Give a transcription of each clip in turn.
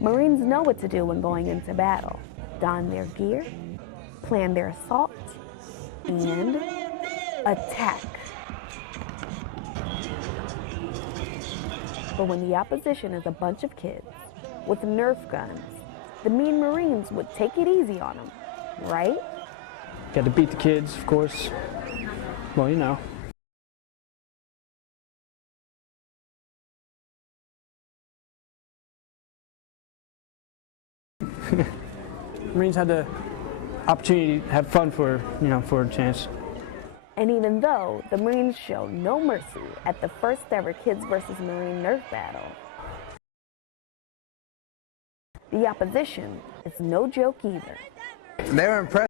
Marines know what to do when going into battle. Don their gear, plan their assault, and attack. But when the opposition is a bunch of kids with Nerf guns, the mean Marines would take it easy on them, right? Got to beat the kids, of course. Well, you know. Marines had the opportunity to have fun for a chance. And even though the Marines show no mercy at the first ever Kids versus Marine Nerf battle, the opposition is no joke either. They were impressed.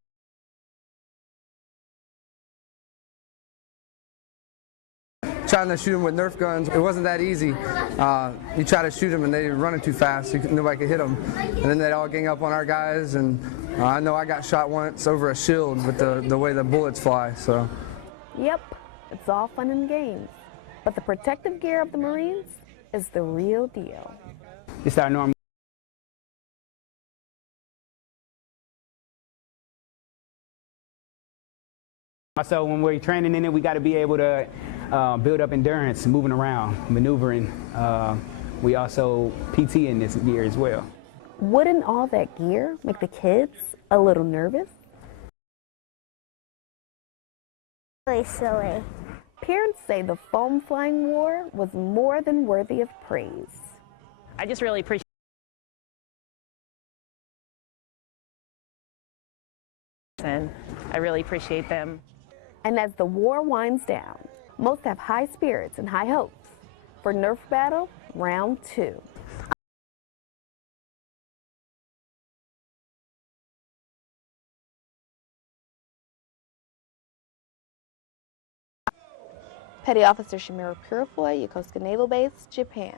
Trying to shoot them with Nerf guns, it wasn't that easy. You try to shoot them and they were running too fast, nobody could hit them. And then they'd all gang up on our guys, and I know I got shot once over a shield with the way the bullets fly. So. Yep, it's all fun and games, but the protective gear of the Marines is the real deal. It's our normal. So when we're training in it, we got to be able to build up endurance, moving around, maneuvering. We also PT in this gear as well. Wouldn't all that gear make the kids a little nervous? Really silly. Parents say the foam flying war was more than worthy of praise. I just really appreciate and I really appreciate them. And as the war winds down, most have high spirits and high hopes for Nerf Battle Round 2. Petty Officer Shimura Purifoy, Yokosuka Naval Base, Japan.